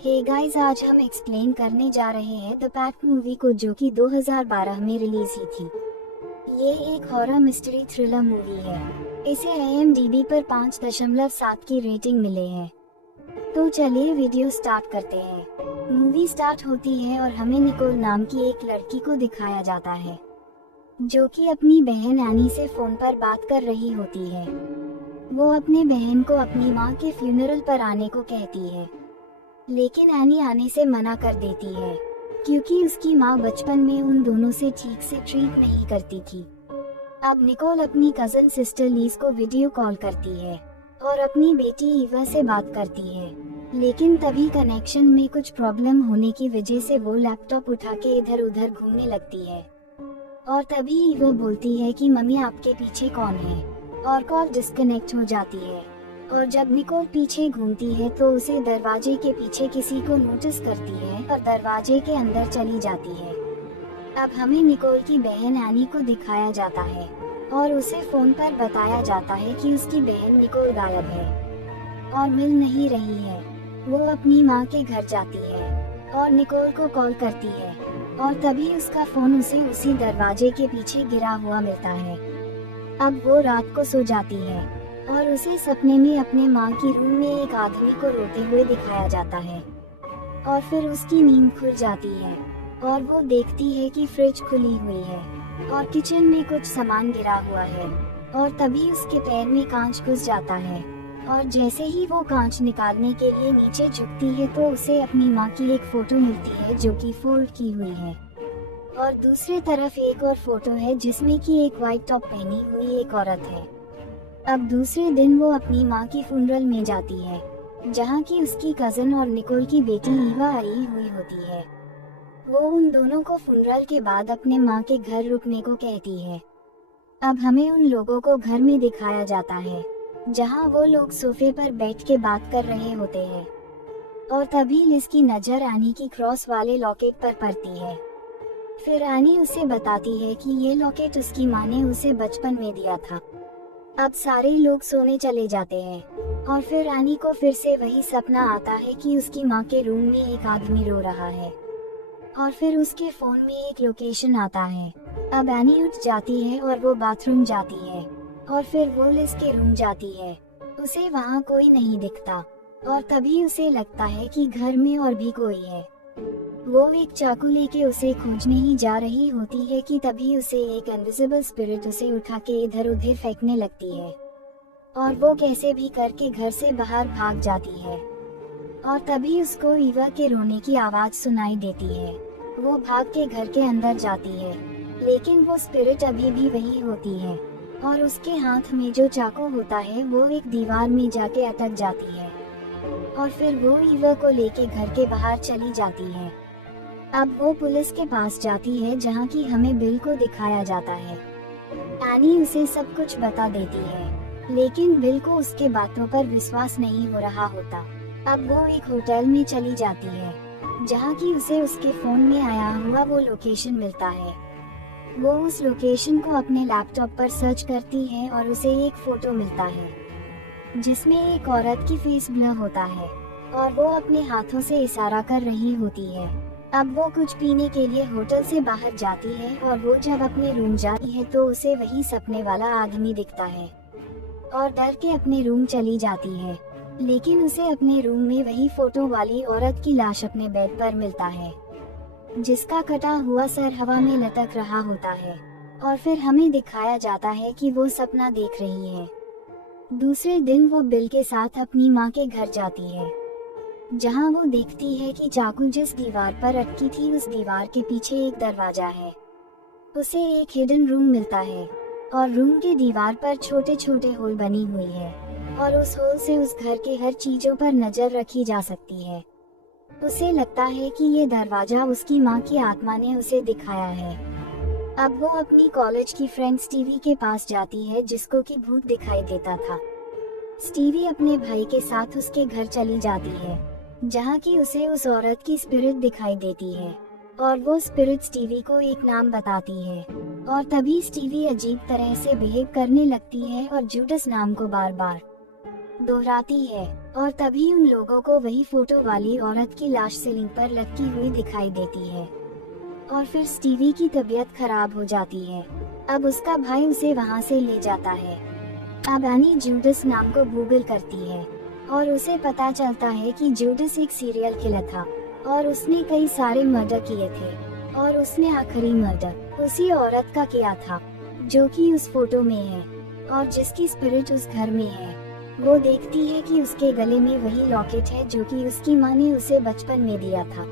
Hey guys, आज हम explain करने जा रहे हैं द पैक्ट मूवी को, जो कि 2012 में रिलीज हुई थी। ये एक हॉरर मिस्ट्री थ्रिलर मूवी है। इसे IMDb पर 5.7 की रेटिंग मिले हैं। तो चलिए वीडियो स्टार्ट करते हैं। मूवी स्टार्ट होती है और हमें निकोल नाम की एक लड़की को दिखाया जाता है, जो कि अपनी बहन एनी से फोन पर बात कर रही होती है। वो अपने बहन को अपनी माँ के फ्यूनरल पर आने को कहती है, लेकिन एनी आने से मना कर देती है, क्योंकि उसकी माँ बचपन में उन दोनों से ठीक से ट्रीट नहीं करती थी। अब निकोल अपनी कजन सिस्टर लीज को वीडियो कॉल करती है और अपनी बेटी ईवा से बात करती है, लेकिन तभी कनेक्शन में कुछ प्रॉब्लम होने की वजह से वो लैपटॉप उठा के इधर उधर घूमने लगती है। और तभी ईवा बोलती है कि मम्मी आपके पीछे कौन है, और कॉल डिस्कनेक्ट हो जाती है। और जब निकोल पीछे घूमती है तो उसे दरवाजे के पीछे किसी को नोटिस करती है और दरवाजे के अंदर चली जाती है। अब हमें निकोल की बहन एनी को दिखाया जाता है और उसे फोन पर बताया जाता है कि उसकी बहन निकोल गायब है और मिल नहीं रही है। वो अपनी माँ के घर जाती है और निकोल को कॉल करती है, और तभी उसका फोन उसे उसी दरवाजे के पीछे गिरा हुआ मिलता है। अब वो रात को सो जाती है और उसे सपने में अपने माँ की रूम में एक आदमी को रोते हुए दिखाया जाता है। और फिर उसकी नींद खुल जाती है और वो देखती है कि फ्रिज खुली हुई है और किचन में कुछ सामान गिरा हुआ है। और तभी उसके पैर में कांच घुस जाता है, और जैसे ही वो कांच निकालने के लिए नीचे झुकती है तो उसे अपनी माँ की एक फोटो मिलती है, जो कि फोल्ड की हुई है। और दूसरी तरफ एक और फोटो है जिसमें कि एक व्हाइट टॉप पहनी हुई एक औरत है। अब दूसरे दिन वो अपनी माँ की फ्यूनरल में जाती है, जहाँ की उसकी कजन और निकोल की बेटी ईवा आई हुई होती है। वो उन दोनों को फ्यूनरल के बाद अपने माँ के घर रुकने को कहती है। अब हमें उन लोगों को घर में दिखाया जाता है, जहाँ वो लोग सोफे पर बैठ के बात कर रहे होते हैं। और तभी लिज की नज़र एनी की क्रॉस वाले लॉकेट पर पड़ती है। फिर एनी उसे बताती है कि ये लॉकेट उसकी माँ ने उसे बचपन में दिया था। अब सारे लोग सोने चले जाते हैं और फिर एनी को फिर से वही सपना आता है कि उसकी माँ के रूम में एक आदमी रो रहा है, और फिर उसके फोन में एक लोकेशन आता है। अब एनी उठ जाती है और वो बाथरूम जाती है, और फिर वो लिज के रूम जाती है। उसे वहाँ कोई नहीं दिखता, और तभी उसे लगता है कि घर में और भी कोई है। वो एक चाकू लेके उसे खोजने ही जा रही होती है कि तभी उसे एक इनविजिबल स्पिरिट उसे उठा के इधर उधर फेंकने लगती है, और वो कैसे भी करके घर से बाहर भाग जाती है। और तभी उसको ईवा के रोने की आवाज सुनाई देती है। वो भाग के घर के अंदर जाती है, लेकिन वो स्पिरिट अभी भी वही होती है, और उसके हाथ में जो चाकू होता है वो एक दीवार में जाके अटक जाती है। और फिर वो ईवा को लेके घर के बाहर चली जाती है। अब वो पुलिस के पास जाती है, जहाँ की हमें बिल को दिखाया जाता है। एनी उसे सब कुछ बता देती है, लेकिन बिल को उसके बातों पर विश्वास नहीं हो रहा होता। अब वो एक होटल में चली जाती है, जहाँ की उसे उसके फोन में आया हुआ वो लोकेशन मिलता है। वो उस लोकेशन को अपने लैपटॉप पर सर्च करती है और उसे एक फोटो मिलता है, जिसमें एक औरत की फेस ब्लर होता है और वो अपने हाथों से इशारा कर रही होती है। अब वो कुछ पीने के लिए होटल से बाहर जाती है, और वो जब अपने रूम जाती है तो उसे वही सपने वाला आदमी दिखता है, और डर के अपने रूम चली जाती है। लेकिन उसे अपने रूम में वही फोटो वाली औरत की लाश अपने बेड पर मिलता है, जिसका कटा हुआ सर हवा में लटक रहा होता है। और फिर हमें दिखाया जाता है कि वो सपना देख रही है। दूसरे दिन वो बिल के साथ अपनी माँ के घर जाती है, जहाँ वो देखती है कि चाकू जिस दीवार पर अटकी थी उस दीवार के पीछे एक दरवाजा है। उसे एक हिडन रूम मिलता है, और रूम के दीवार पर छोटे छोटे होल बनी हुई है, और उस होल से उस घर के हर चीजों पर नजर रखी जा सकती है। उसे लगता है कि ये दरवाजा उसकी माँ की आत्मा ने उसे दिखाया है। अब वो अपनी कॉलेज की फ्रेंड स्टीवी के पास जाती है, जिसको कि भूत दिखाई देता था। स्टीवी अपने भाई के साथ उसके घर चली जाती है, जहाँ की उसे उस औरत की स्पिरिट दिखाई देती है, और वो स्पिरिट स्टीवी को एक नाम बताती है। और तभी स्टीवी अजीब तरह से बिहेव करने लगती है और जूडस नाम को बार बार दोहराती है, और तभी उन लोगों को वही फोटो वाली औरत की लाश सीलिंग पर लटकी हुई दिखाई देती है। और फिर स्टीवी की तबीयत खराब हो जाती है। अब उसका भाई उसे वहां से ले जाता है। अब एनी जूडस नाम को गूगल करती है और उसे पता चलता है कि जूडस एक सीरियल किलर था और उसने कई सारे मर्डर किए थे, और उसने आखिरी मर्डर उसी औरत का किया था जो कि उस फोटो में है और जिसकी स्पिरिट उस घर में है। वो देखती है कि उसके गले में वही लॉकेट है जो कि उसकी माँ ने उसे बचपन में दिया था।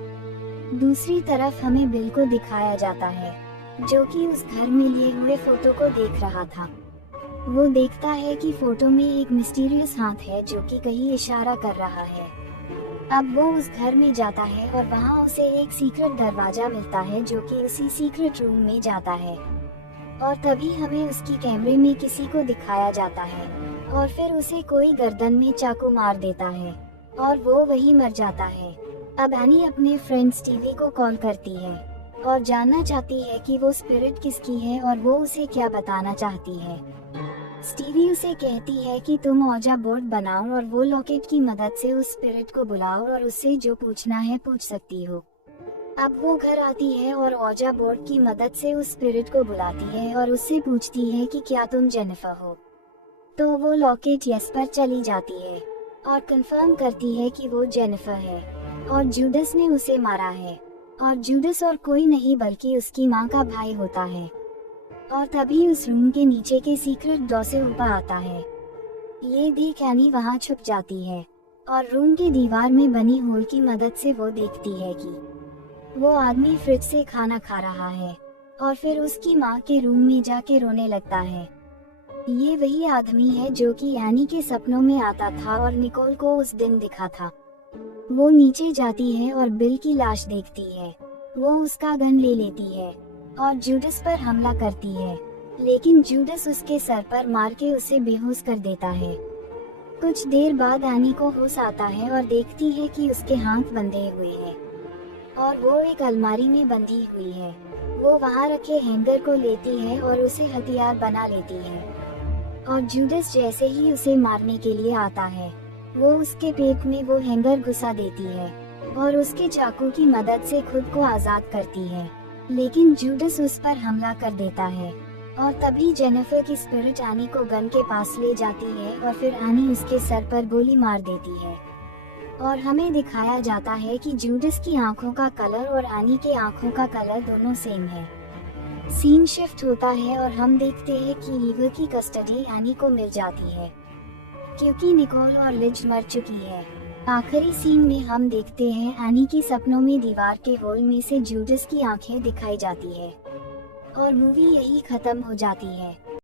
दूसरी तरफ हमें बिल को दिखाया जाता है जो कि उस घर में लिए हुए फोटो को देख रहा था। वो देखता है कि फोटो में एक मिस्टीरियस हाथ है जो कि कहीं इशारा कर रहा है। अब वो उस घर में जाता है और वहाँ उसे एक सीक्रेट दरवाजा मिलता है जो कि उसी सीक्रेट रूम में जाता है, और तभी हमें उसकी कैमरे में किसी को दिखाया जाता है और फिर उसे कोई गर्दन में चाकू मार देता है और वो वही मर जाता है। अब एनी अपने फ्रेंड स्टीवी को कॉल करती है और जानना चाहती है कि वो स्पिरिट किसकी है और वो उसे क्या बताना चाहती है। स्टीवी उसे कहती है कि तुम औजा बोर्ड बनाओ और वो लॉकेट की मदद से उस स्पिरिट को बुलाओ और उससे जो पूछना है पूछ सकती हो। अब वो घर आती है और औजा बोर्ड की मदद से उस स्पिरिट को बुलाती है और उससे पूछती है कि क्या तुम जेनिफर हो। तो वो लॉकेट यस पर चली जाती है और कंफर्म करती है कि वो जेनिफर है और जूडस ने उसे मारा है, और जूडस और कोई नहीं बल्कि उसकी माँ का भाई होता है। और तभी उस रूम के नीचे के सीक्रेट डोर से ऊपर आता है। ये देख एनी वहाँ छुप जाती है और रूम के दीवार में बनी होल की मदद से वो देखती है कि वो आदमी फ्रिज से खाना खा रहा है, और फिर उसकी माँ के रूम में जाके रोने लगता है। ये वही आदमी है जो कि एनी के सपनों में आता था और निकोल को उस दिन दिखा था। वो नीचे जाती है और बिल की लाश देखती है। वो उसका गन ले लेती है और जूडस पर हमला करती है, लेकिन जूडस उसके सर पर मार के उसे बेहोश कर देता है। कुछ देर बाद एनी को होश आता है और देखती है कि उसके हाथ बंधे हुए हैं और वो एक अलमारी में बंधी हुई है। वो वहाँ रखे हैंगर को लेती है और उसे हथियार बना लेती है, और जूडस जैसे ही उसे मारने के लिए आता है वो उसके पेट में वो हैंगर घुसा देती है और उसके चाकू की मदद से खुद को आजाद करती है, लेकिन जूडस उस पर हमला कर देता है। और तभी जेनिफर की स्पिरिट एनी को गन के पास ले जाती है और फिर एनी उसके सर पर गोली मार देती है, और हमें दिखाया जाता है कि जूडस की आंखों का कलर और एनी के आंखों का कलर दोनों सेम है। सीन शिफ्ट होता है और हम देखते हैं कि ईगल की कस्टडी एनी को मिल जाती है क्योंकि निकोल और लिज मर चुकी है। आखिरी सीन में हम देखते हैं एनी की सपनों में दीवार के होल में से जूडस की आंखें दिखाई जाती है और मूवी यही खत्म हो जाती है।